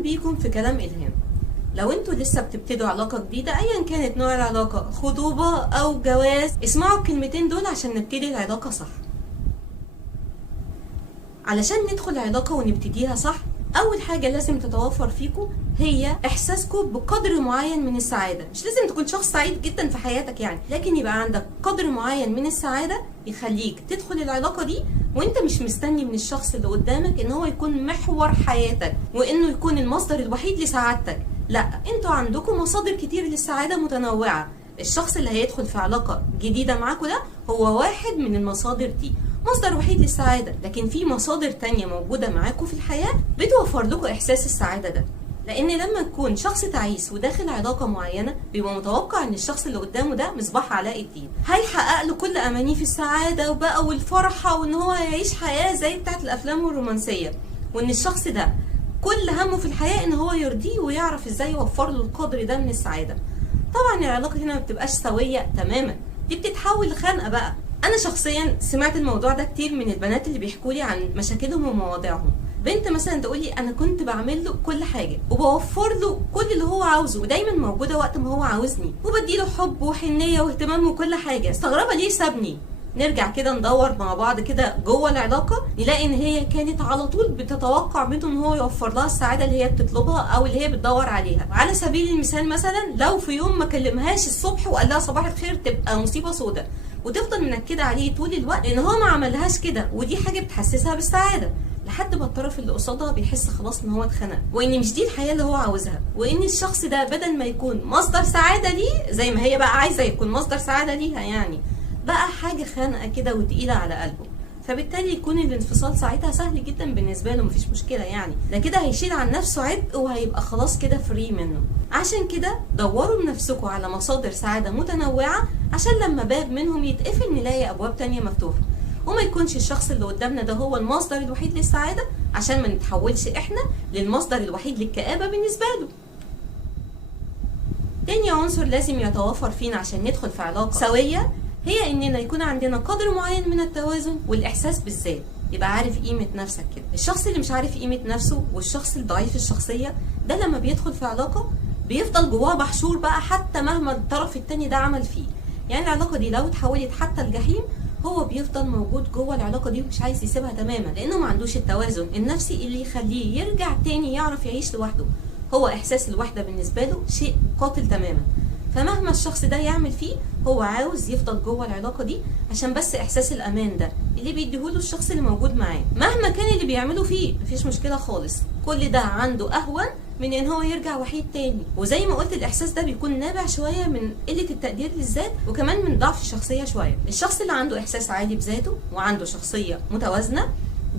اهلا بيكم في كلام الهام. لو انتوا لسه بتبتدوا علاقة جديدة ايا كانت نوع العلاقة، خطوبة او جواز، اسمعوا الكلمتين دول عشان نبتدي العلاقة صح. علشان ندخل علاقة ونبتديها صح، اول حاجة لازم تتوفر فيكم هي احساسكم بقدر معين من السعادة. مش لازم تكون شخص سعيد جدا في حياتك يعني، لكن يبقى عندك قدر معين من السعادة يخليك تدخل العلاقة دي وانت مش مستني من الشخص اللي قدامك ان هو يكون محور حياتك وانه يكون المصدر الوحيد لسعادتك. لا، انتوا عندكم مصادر كتير للسعادة متنوعة. الشخص اللي هيدخل في علاقة جديدة معاكوا ده هو واحد من المصادر دي، مصدر وحيد للسعادة، لكن في مصادر تانية موجودة معاكوا في الحياة بتوفر لكم احساس السعادة ده. لان لما تكون شخص تعيس وداخل علاقة معينة بيبقى متوقع ان الشخص اللي قدامه ده مصباح علاء الدين، هيحقق له كل امانيه في السعادة وبقى والفرحة، وان هو يعيش حياة زي بتاعت الافلام الرومانسية، وان الشخص ده كل همه في الحياة ان هو يرضيه ويعرف ازاي يوفر له القدر ده من السعادة. طبعا العلاقة هنا ما بتبقاش سوية تماما، دي بتتحول لخنقة بقى. انا شخصيا سمعت الموضوع ده كتير من البنات اللي بيحكوا لي عن مشاكلهم ومواضيعهم. بنت مثلا تقول لي انا كنت بعمل له كل حاجه وبوفر له كل اللي هو عاوزه ودايما موجوده وقت ما هو عاوزني وبديله حب وحنيه واهتمام وكل حاجه، استغربه ليه سابني. نرجع كده ندور مع بعض كده جوه العلاقه، نلاقي ان هي كانت على طول بتتوقع منه ان هو يوفر لها السعاده اللي هي بتطلبها او اللي هي بتدور عليها. على سبيل المثال مثلا لو في يوم ما كلمهاش الصبح وقال لها صباح الخير تبقى مصيبه سودة، وتفضل منكده عليه طول الوقت ان هو ما عملهاش كده، ودي حاجه بتحسسها بالسعاده، لحد ما الطرف اللي قصادها بيحس خلاص ان هو اتخنق وان مش دي الحياه اللي هو عاوزها، وان الشخص ده بدل ما يكون مصدر سعاده ليه زي ما هي بقى عايزه يكون مصدر سعاده ليها، يعني بقى حاجه خانقه كده وتقيله على قلبه. فبالتالي يكون الانفصال ساعتها سهل جدا بالنسبه له، مفيش مشكله يعني، ده كده هيشيل عن نفسه عبء وهيبقى خلاص كده فري منه. عشان كده دوروا بنفسكم على مصادر سعاده متنوعه عشان لما باب منهم يتقفل نلاقي ابواب تانية مفتوحه، وما يكونش الشخص اللي قدامنا ده هو المصدر الوحيد للسعادة عشان ما نتحولش احنا للمصدر الوحيد للكآبة بالنسبة له. تاني عنصر لازم يتوافر فينا عشان ندخل في علاقة سوية هي اننا يكون عندنا قدر معين من التوازن والاحساس بالذات. يبقى عارف قيمة نفسك كده. الشخص اللي مش عارف قيمة نفسه والشخص الضعيف الشخصية ده لما بيدخل في علاقة بيفضل جواه محشور بقى حتى مهما الطرف التاني ده عمل فيه. يعني العلاقة دي لو اتحولت حتى الجحيم هو بيفضل موجود جوه العلاقه دي ومش عايز يسيبها تماما، لانه ما عندوش التوازن النفسي اللي يخليه يرجع تاني يعرف يعيش لوحده. هو احساس الوحده بالنسبه له شيء قاتل تماما، فمهما الشخص ده يعمل فيه هو عاوز يفضل جوه العلاقه دي عشان بس احساس الامان ده اللي بيديهوله الشخص اللي موجود معاه. مهما كان اللي بيعمله فيه مفيش مشكله خالص، كل ده عنده اهون من ان هو يرجع وحيد تاني. وزي ما قلت الاحساس ده بيكون نابع شويه من قله التقدير للذات وكمان من ضعف الشخصيه شويه. الشخص اللي عنده احساس عالي بذاته وعنده شخصيه متوازنه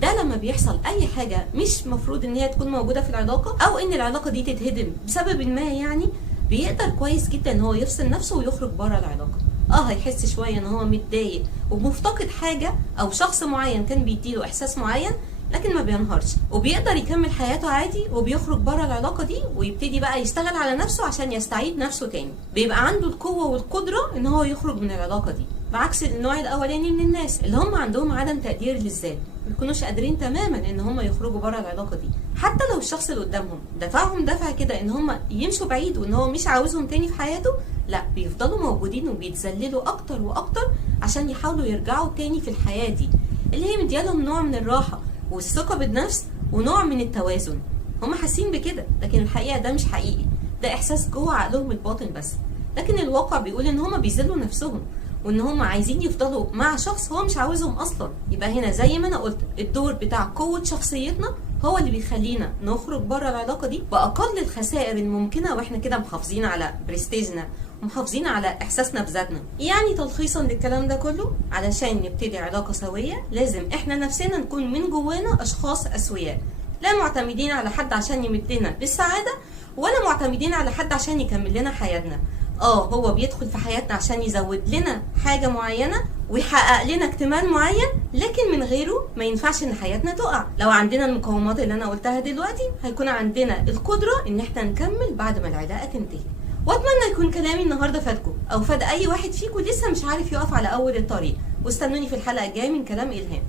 ده لما بيحصل اي حاجه مش مفروض ان هي تكون موجوده في العلاقه او ان العلاقه دي تتهدم بسبب ما، يعني بيقدر كويس جدا ان هو يفصل نفسه ويخرج بره العلاقه. هيحس شويه ان هو متضايق ومفتقد حاجه او شخص معين كان بيديله احساس معين، لكن ما بينهارش وبيقدر يكمل حياته عادي وبيخرج بره العلاقه دي ويبتدي بقى يشتغل على نفسه عشان يستعيد نفسه تاني. بيبقى عنده القوه والقدره ان هو يخرج من العلاقه دي، بعكس النوع الاولاني من الناس اللي هم عندهم عدم تقدير للذات، ما بيكونوش قادرين تماما ان هم يخرجوا بره العلاقه دي. حتى لو الشخص اللي قدامهم دفعهم دفع كده ان هم يمشوا بعيد وان هو مش عاوزهم تاني في حياته، لا، بيفضلوا موجودين وبيتذللوا اكتر واكتر عشان يحاولوا يرجعوا تاني في الحياه دي اللي هي مديالهم نوع من الراحه والثقه بالنفس ونوع من التوازن. هم حاسين بكده لكن الحقيقه ده مش حقيقي، ده احساس جوه عقلهم الباطن بس، لكن الواقع بيقول ان هم بيذلوا نفسهم وان هم عايزين يفضلوا مع شخص هو مش عاوزهم اصلا. يبقى هنا زي ما انا قلت الدور بتاع قوه شخصيتنا هو اللي بيخلينا نخرج بره العلاقه دي باقل الخسائر الممكنه، واحنا كده محافظين على برستيجنا ومحافظين على احساسنا بذاتنا. يعني تلخيصا للكلام ده كله، علشان نبتدي علاقه سويه لازم احنا نفسنا نكون من جوانا اشخاص اسوياء، لا معتمدين على حد عشان يمدنا بالسعاده ولا معتمدين على حد عشان يكمل لنا حياتنا. هو بيدخل في حياتنا عشان يزود لنا حاجه معينه ويحقق لنا اكتمال معين، لكن من غيره ما ينفعش ان حياتنا تقع. لو عندنا المقومات اللي انا قلتها دلوقتي هيكون عندنا القدره ان احنا نكمل بعد ما العلاقه تنتهي. واتمنى يكون كلامي النهارده فادكم او فاد اي واحد فيكم لسه مش عارف يقف على اول الطريق، واستنوني في الحلقه الجايه من كلام الهام.